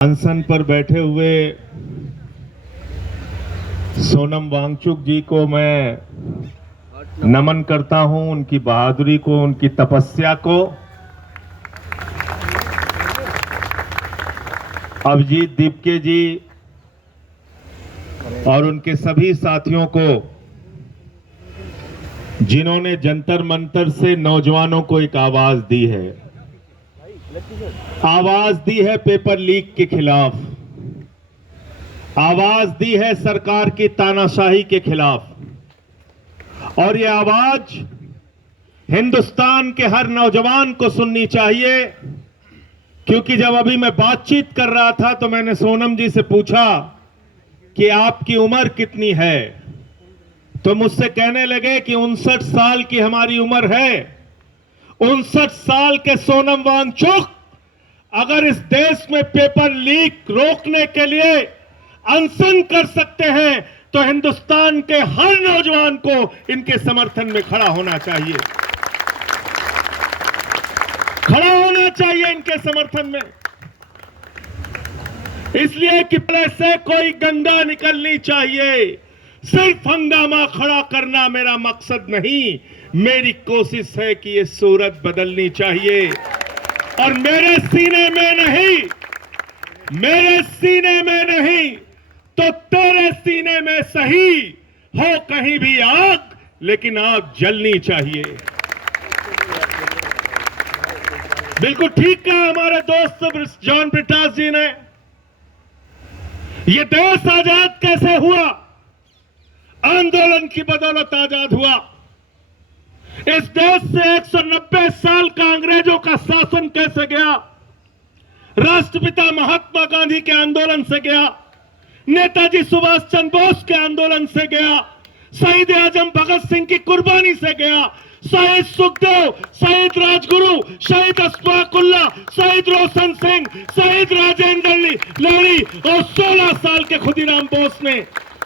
अनशन पर बैठे हुए सोनम वांगचुक जी को मैं नमन करता हूं, उनकी बहादुरी को, उनकी तपस्या को। अभिजीत दीपके जी और उनके सभी साथियों को, जिन्होंने जंतर मंतर से नौजवानों को एक आवाज दी है, आवाज दी है पेपर लीक के खिलाफ, आवाज दी है सरकार की तानाशाही के खिलाफ। और ये आवाज हिंदुस्तान के हर नौजवान को सुननी चाहिए, क्योंकि जब अभी मैं बातचीत कर रहा था तो मैंने सोनम जी से पूछा कि आपकी उम्र कितनी है, तो मुझसे कहने लगे कि 59 साल की हमारी उम्र है। 59 साल के सोनम वांगचुक अगर इस देश में पेपर लीक रोकने के लिए अनशन कर सकते हैं, तो हिंदुस्तान के हर नौजवान को इनके समर्थन में खड़ा होना चाहिए, खड़ा होना चाहिए इनके समर्थन में। इसलिए कि पहले से कोई गंगा निकलनी चाहिए। सिर्फ हंगामा खड़ा करना मेरा मकसद नहीं, मेरी कोशिश है कि ये सूरत बदलनी चाहिए। और मेरे सीने में नहीं, मेरे सीने में नहीं तो तेरे सीने में सही हो कहीं भी आग, लेकिन आग जलनी चाहिए। बिल्कुल ठीक कहा हमारे दोस्त जॉन ब्रिटास जी ने। यह देश आजाद कैसे हुआ? आंदोलन की बदौलत आजाद हुआ। इस देश से 190 साल का अंग्रेजों का शासन कैसे गया? राष्ट्रपिता महात्मा गांधी के आंदोलन से गया, नेताजी सुभाष चंद्र बोस के आंदोलन से गया, शहीद आजम भगत सिंह की कुर्बानी से गया, शहीद सुखदेव, शहीद राजगुरु, शहीद अशफाकुल्ला, शहीद रोशन सिंह, शहीद राजेंद्र लारी और 16 साल के खुदीराम बोस ने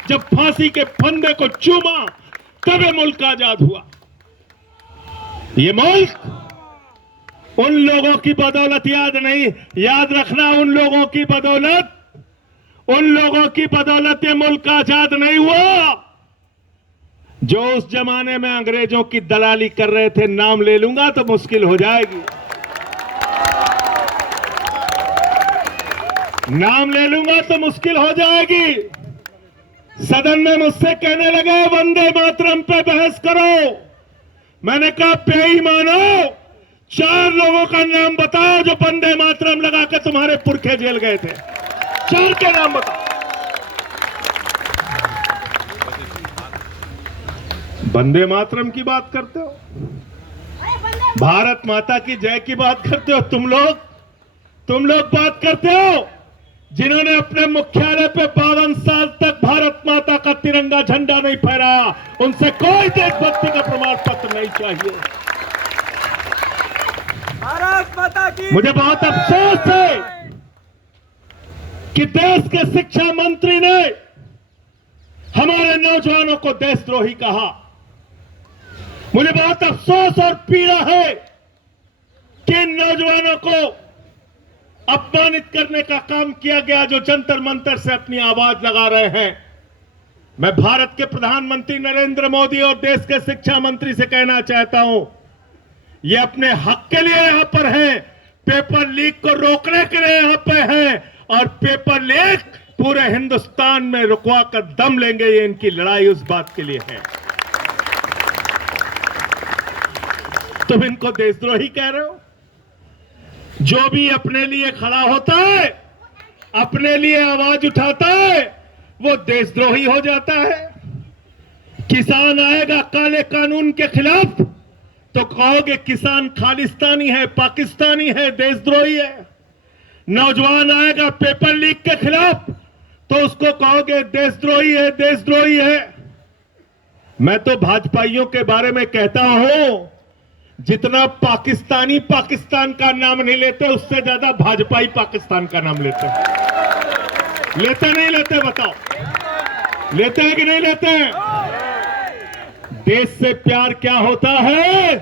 जब फांसी के फंदे को चूमा, तब ये मुल्क आजाद हुआ। ये मुल्क उन लोगों की बदौलत याद रखना, उन लोगों की बदौलत ये मुल्क आजाद नहीं हुआ जो उस जमाने में अंग्रेजों की दलाली कर रहे थे। नाम ले लूंगा तो मुश्किल हो जाएगी, नाम ले लूंगा तो मुश्किल हो जाएगी। सदन में मुझसे कहने लगे वंदे मातरम पे बहस करो। मैंने कहा बेईमानो, 4 लोगों का नाम बताओ जो वंदे मातरम लगा के तुम्हारे पुरखे जेल गए थे। 4 के नाम बताओ। वंदे मातरम की बात करते हो, भारत माता की जय की बात करते हो, तुम लोग बात करते हो जिन्होंने अपने मुख्यालय पे 52 साल तक भारत माता का तिरंगा झंडा नहीं फहराया। उनसे कोई देशभक्ति का प्रमाण पत्र नहीं चाहिए। भारत माता की मुझे बहुत अफसोस है कि देश के शिक्षा मंत्री ने हमारे नौजवानों को देशद्रोही कहा। मुझे बहुत अफसोस और पीड़ा है कि इन नौजवानों को अपमानित करने का काम किया गया जो जंतर मंतर से अपनी आवाज लगा रहे हैं। मैं भारत के प्रधानमंत्री नरेंद्र मोदी और देश के शिक्षा मंत्री से कहना चाहता हूं, ये अपने हक के लिए यहां पर है, पेपर लीक को रोकने के लिए यहां पे है, और पेपर लीक पूरे हिंदुस्तान में रुकवा कर दम लेंगे। ये इनकी लड़ाई उस बात के लिए है। तुम इनको देशद्रोही कह रहे हो? जो भी अपने लिए खड़ा होता है, अपने लिए आवाज उठाता है, वो देशद्रोही हो जाता है। किसान आएगा काले कानून के खिलाफ तो कहोगे किसान खालिस्तानी है, पाकिस्तानी है, देशद्रोही है। नौजवान आएगा पेपर लीक के खिलाफ तो उसको कहोगे देशद्रोही है। मैं तो भाजपाइयों के बारे में कहता हूं, जितना पाकिस्तानी पाकिस्तान का नाम नहीं लेते, उससे ज्यादा भाजपाई पाकिस्तान का नाम लेते हैं। लेते नहीं लेते? बताओ, लेते हैं कि नहीं लेते हैं? देश से प्यार क्या होता है,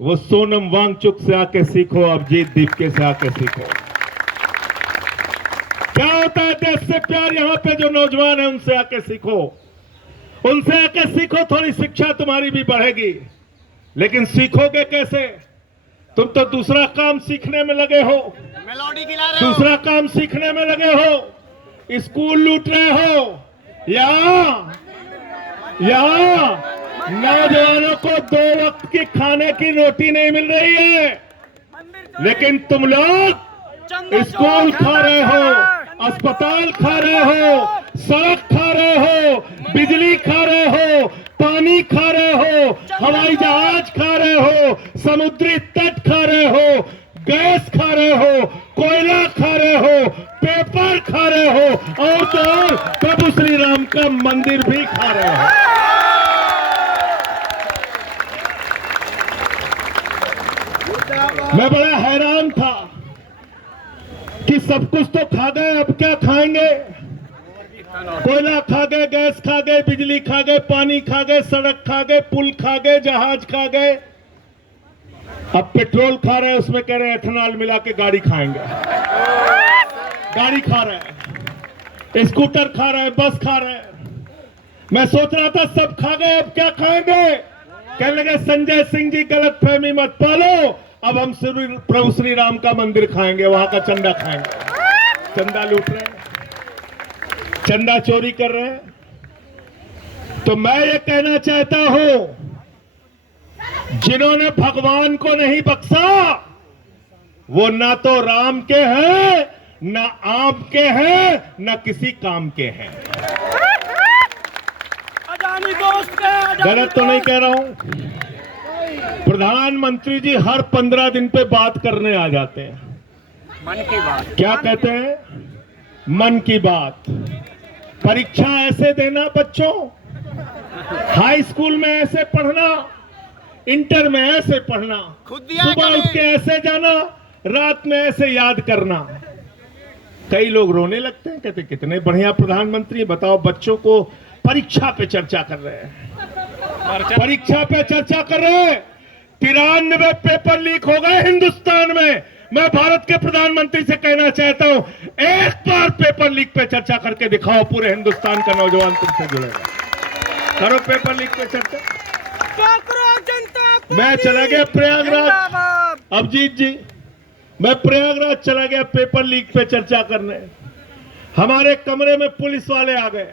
वो सोनम वांगचुक से आके सीखो, अभिजीत दीपके से आके सीखो। क्या होता है देश से प्यार? यहाँ पे जो नौजवान है उनसे आके सीखो, उनसे आके सीखो, थोड़ी शिक्षा तुम्हारी भी बढ़ेगी। लेकिन सीखोगे कैसे? तुम तो दूसरा काम सीखने में लगे हो, मेलोडी खिला रहे हो। दूसरा काम सीखने में लगे हो, स्कूल लूट रहे हो, या नौजवानों को 2 वक्त की खाने की रोटी नहीं मिल रही है, लेकिन तुम लोग स्कूल खा रहे हो, अस्पताल खा रहे हो, सड़क खा रहे हो, बिजली खा रहे हो, पानी खा रहे हो, हवाई जहाज खा रहे हो, समुद्री तट खा रहे हो, गैस खा रहे हो, कोयला खा रहे हो, पेपर खा रहे हो, और तो और प्रभु श्री राम का मंदिर भी खा रहे हो। मैं बड़ा हैरान था कि सब कुछ तो खा गए, अब क्या खाएंगे? कोयला खा गए, गैस खा गए, बिजली खा गए, पानी खा गए, सड़क खा गए, पुल खा गए, जहाज खा गए, अब पेट्रोल खा रहे हैं, उसमें कह रहे हैं एथेनॉल मिला के गाड़ी खाएंगे। गाड़ी खा रहे हैं, स्कूटर खा रहे हैं, बस खा रहे हैं। मैं सोच रहा था सब खा गए, अब क्या खाएंगे? कहने लगे संजय सिंह जी गलत फहमी मत पालो, अब हम प्रभु श्री राम का मंदिर खाएंगे, वहां का चंदा खाएंगे। चंदा लूट रहे हैं, चंदा चोरी कर रहे हैं। तो मैं ये कहना चाहता हूं, जिन्होंने भगवान को नहीं बख्शा वो ना तो राम के हैं, ना आम के हैं, ना किसी काम के हैं। अडानी दोस्त है, अडानी गलत तो नहीं कह रहा हूं? प्रधानमंत्री जी हर 15 दिन पे बात करने आ जाते हैं। मन की बात। क्या कहते हैं? मन की बात। परीक्षा ऐसे देना बच्चों, हाई स्कूल में ऐसे पढ़ना, इंटर में ऐसे पढ़ना, खुद दिया सुबह उठ के ऐसे जाना, रात में ऐसे याद करना। कई लोग रोने लगते हैं, कहते कितने बढ़िया प्रधानमंत्री, बताओ बच्चों को परीक्षा पे चर्चा कर रहे हैं, परीक्षा पे चर्चा कर रहे हैं। 93 पेपर लीक हो गए हिंदुस्तान में। मैं भारत के प्रधानमंत्री से कहना चाहता हूं, एक बार पेपर लीक पे चर्चा करके दिखाओ, पूरे हिंदुस्तान का नौजवान तुमसे जुड़ेगा। करो पेपर लीक पे चर्चा। मैं चला गया प्रयागराज, अभिजीत जी, मैं प्रयागराज चला गया पेपर लीक पे चर्चा करने। हमारे कमरे में पुलिस वाले आ गए,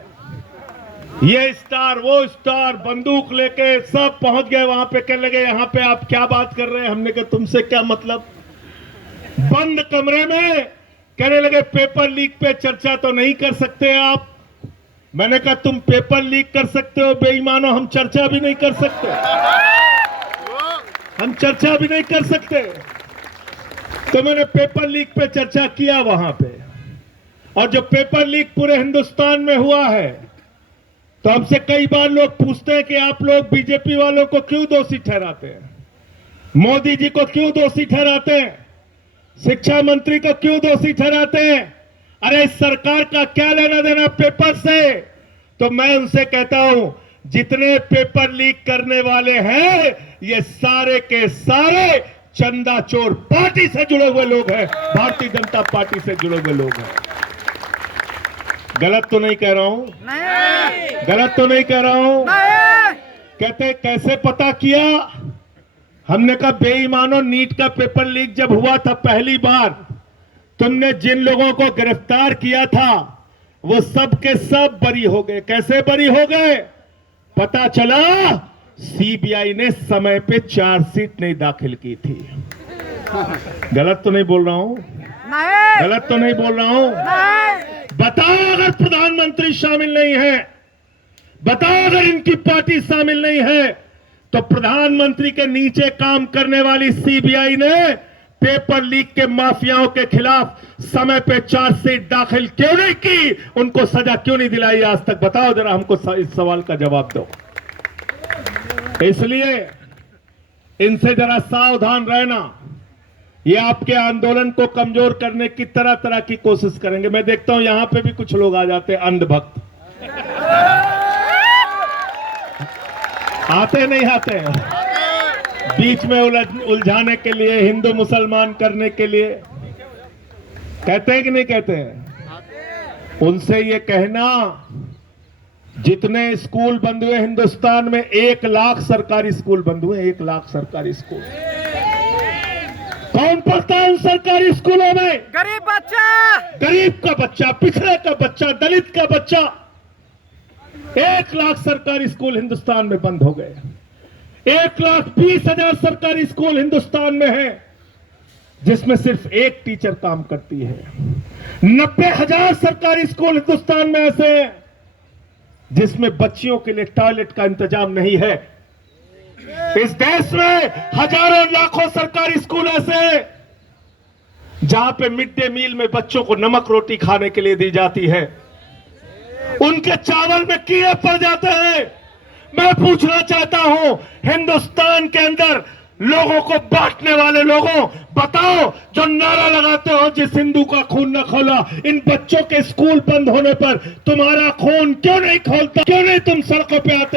ये स्टार वो स्टार बंदूक लेके सब पहुंच गए वहां पे। कहने लगे यहाँ पे आप क्या बात कर रहे हैं? हमने कहा तुमसे क्या मतलब? बंद कमरे में कहने लगे पेपर लीक पे चर्चा तो नहीं कर सकते आप। मैंने कहा तुम पेपर लीक कर सकते हो बेईमानो, हम चर्चा भी नहीं कर सकते, हम चर्चा भी नहीं कर सकते। तो मैंने पेपर लीक पे चर्चा किया वहां पे, और जो पेपर लीक पूरे हिंदुस्तान में हुआ है, तो हमसे कई बार लोग पूछते हैं कि आप लोग बीजेपी वालों को क्यों दोषी ठहराते हैं, मोदी जी को क्यों दोषी ठहराते हैं, शिक्षा मंत्री को क्यों दोषी ठहराते हैं? अरे इस सरकार का क्या लेना देना पेपर से? तो मैं उनसे कहता हूं, जितने पेपर लीक करने वाले हैं ये सारे के सारे चंदा चोर पार्टी से जुड़े हुए लोग हैं, भारतीय जनता पार्टी से जुड़े हुए लोग हैं। गलत तो नहीं कह रहा हूं? नहीं। गलत तो नहीं कह रहा हूं? नहीं। कहते कैसे पता किया? हमने कहा बेईमानों, नीट का पेपर लीक जब हुआ था पहली बार, तुमने जिन लोगों को गिरफ्तार किया था वो सब के सब बरी हो गए। कैसे बरी हो गए? पता चला सीबीआई ने समय पे चार्जशीट नहीं दाखिल की थी। गलत तो नहीं बोल रहा हूं? नहीं। गलत तो नहीं बोल रहा हूं? नहीं। बताओ अगर प्रधानमंत्री शामिल नहीं है, बताओ अगर इनकी पार्टी शामिल नहीं है, तो प्रधानमंत्री के नीचे काम करने वाली सीबीआई ने पेपर लीक के माफियाओं के खिलाफ समय पे चार्जशीट दाखिल क्यों नहीं की? उनको सजा क्यों नहीं दिलाई आज तक? बताओ जरा, हमको इस सवाल का जवाब दो। इसलिए इनसे जरा सावधान रहना, ये आपके आंदोलन को कमजोर करने की तरह तरह की कोशिश करेंगे। मैं देखता हूं यहां पे भी कुछ लोग आ जाते हैं अंधभक्त, आते नहीं आते हैं, बीच में उलझाने के लिए, हिंदू मुसलमान करने के लिए। कहते हैं कि नहीं कहते हैं? उनसे ये कहना, जितने स्कूल बंद हुए हिंदुस्तान में, 1 लाख सरकारी स्कूल बंद हुए, 1 लाख सरकारी स्कूल। कौन पढ़ता है उन सरकारी स्कूलों में? गरीब बच्चा, गरीब का बच्चा, पिछड़े का बच्चा, दलित का बच्चा। 1 लाख सरकारी स्कूल हिंदुस्तान में बंद हो गए। 1,20,000 सरकारी स्कूल हिंदुस्तान में है, जिसमें सिर्फ 1 टीचर काम करती है। 90,000 सरकारी स्कूल हिंदुस्तान में ऐसे हैं जिसमें बच्चियों के लिए टॉयलेट का इंतजाम नहीं है। इस देश में हजारों लाखों सरकारी स्कूल ऐसे हैं जहां पे मिड डे मील में बच्चों को नमक रोटी खाने के लिए दी जाती है, उनके चावल में कीड़े पड़ जाते हैं। मैं पूछना चाहता हूं, हिंदुस्तान के अंदर लोगों को बांटने वाले लोगों, बताओ, जो नारा लगाते हो जिस हिंदू का खून न खोला, इन बच्चों के स्कूल बंद होने पर तुम्हारा खून क्यों नहीं खोलता? क्यों नहीं तुम सड़कों पे आते?